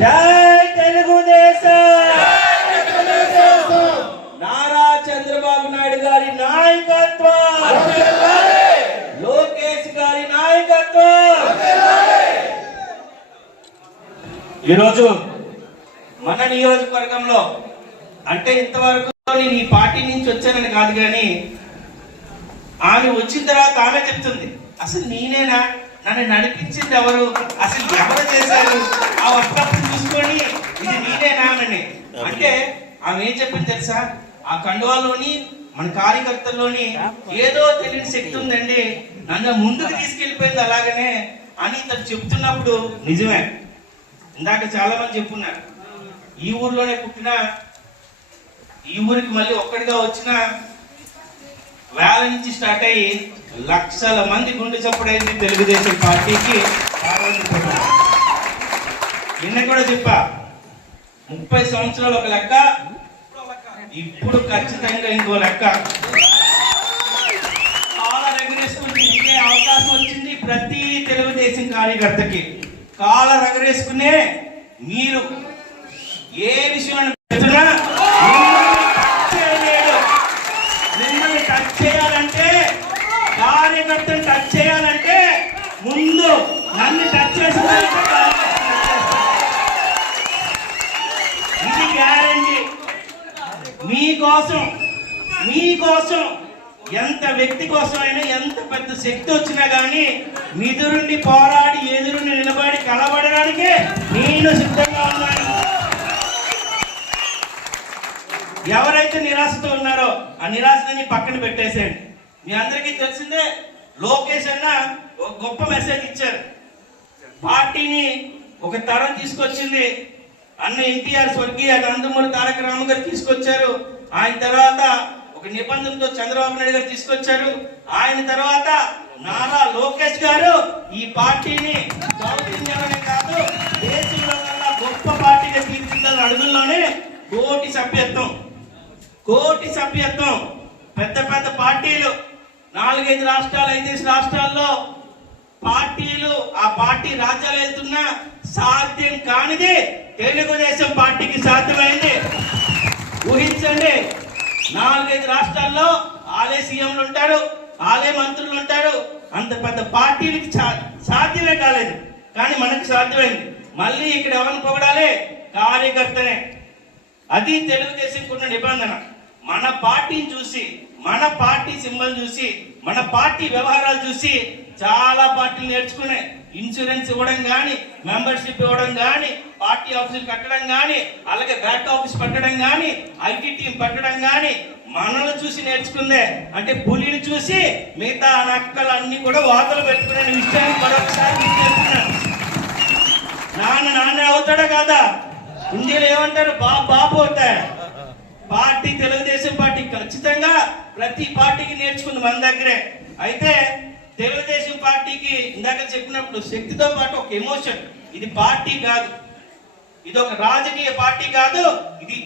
జై తెలుగుదేశం! నారా చంద్రబాబు నాయుడు గారి నాయకత్వం, లోకేష్ గారి నాయకత్వం. ఈరోజు మన నియోజకవర్గంలో అంటే ఇంతవరకు నేను ఈ పార్టీ నుంచి వచ్చానని కాదు, కానీ ఆమె వచ్చిన తర్వాత ఆమె చెప్తుంది, అసలు నేనేనా, నన్ను నడిపించింది ఎవరు, అసలు ఎవరు చేశారు, ఆ ఒక్కప్పుడు చూసుకొని ఇది నేనేనా అని. అంటే ఆమె ఏం చెప్పింది తెలుసా, ఆ కండువాలోని మన కార్యకర్తల్లోని ఏదో తెలియని శక్తి ఉందండి, నన్ను ముందుకు తీసుకెళ్లిపోయింది అలాగనే అని తను చెప్తున్నప్పుడు నిజమే. ఇందాక చాలా మంది చెప్పున్నారు, ఈ ఊర్లోనే పుట్టిన, ఈ ఊరికి మళ్ళీ ఒక్కడిగా వచ్చిన, వేల నుంచి స్టార్ట్ అయ్యి లక్షల మంది గుండె చప్పుడైంది తెలుగుదేశం పార్టీకి. నిన్న కూడా చెప్పా, 30 సంవత్సరాలు ఒక లెక్క, ఇప్పుడు ఖచ్చితంగా ఇంకో లెక్క. కాలర్ ఎగరేసుకుని ఇంకే అవకాశం వచ్చింది ప్రతి తెలుగుదేశం కార్యకర్తకి. కాలర్ ఎగరేసుకునే మీరు ఏ విషయం మిమ్మల్ని టచ్ చేయాలంటే, కార్యకర్తను టచ్ చేయాలంటే ముందు నన్ను టచ్ చేసినంటే ఇది గ్యారంటీ. మీకోసం ఎంత వ్యక్తి కోసమైనా ఎంత పెద్ద శక్తి వచ్చినా కానీ నిదురుండి పోరాడి ఎదురుని నిలబడి కలబడడానికి నేను సిద్ధంగా ఉన్నాను. ఎవరైతే నిరాశతో ఉన్నారో ఆ నిరాశని పక్కన పెట్టేసేయండి. మీ అందరికీ తెలిసిందే, లోకేష్ అన్న ఒక గొప్ప మెసేజ్ ఇచ్చారు. పార్టీని ఒక తరం తీసుకొచ్చింది అన్న ఎన్టీఆర్, స్వర్గీయ నందమూరి తారక రామ గారు తీసుకొచ్చారు. ఆయన తర్వాత ఒక నిబంధనతో చంద్రబాబు నాయుడు గారు తీసుకొచ్చారు. ఆయన తర్వాత నారా లోకేష్ గారు ఈ పార్టీని సౌత్ ఇండియాలోనే కాదు దేశంలో కన్నా గొప్ప పార్టీగా తీర్చిదిద్దాలని అడుగుల్లోనే కోటి సభ్యత్వం పెద్ద పెద్ద పార్టీలు 4-5 రాష్ట్రాలు 5 రాష్ట్రాల్లో పార్టీలు, ఆ పార్టీ రాజ్యాలు వెళ్తున్నా సాధ్యం కానిది తెలుగుదేశం పార్టీకి సాధ్యమైంది. ఊహించండి, 4-5 రాష్ట్రాల్లో ఆలే సీఎంలు ఉంటారు, ఆలే మంత్రులు ఉంటారు. అంత పెద్ద పార్టీలకి సాధ్యమే కాలేదు, కానీ మనకి సాధ్యమైంది. మళ్ళీ ఇక్కడ ఎవరిని పొగడాలి? కార్యకర్తనే. అది తెలుగుదేశం ఉన్న నిబంధన. మన పార్టీని చూసి, మన పార్టీ సింబల్ చూసి, మన పార్టీ వ్యవహారాలు చూసి చాలా పార్టీలు నేర్చుకునే. ఇన్సూరెన్స్ ఇవ్వడం కానీ, మెంబర్షిప్ ఇవ్వడం కానీ, పార్టీ ఆఫీసులు కట్టడం కానీ, అలాగే బ్యాక్ ఆఫీస్ పెట్టడం కానీ, ఐటీ టీం పెట్టడం కానీ మనల్ని చూసి నేర్చుకుందే. అంటే పులిని చూసి మిగతా నక్కలు అన్ని కూడా వాతలు పెట్టుకునే విషయాన్ని మరొకసారి గుర్తిస్తున్నాను. నాన్న అవుతాడా కాదా? హిందీలో ఏమంటారు? బాబు అవుతాయి. పార్టీ తెలుగుదేశం పార్టీ ఖచ్చితంగా ప్రతి పార్టీకి నేర్చుకుంది మన దగ్గరే. అయితే తెలుగుదేశం పార్టీకి ఇందాక చెప్పినప్పుడు శక్తితో పాటు ఒక ఎమోషన్. ఇది పార్టీ కాదు, ఇది ఒక రాజకీయ పార్టీ కాదు, ఇది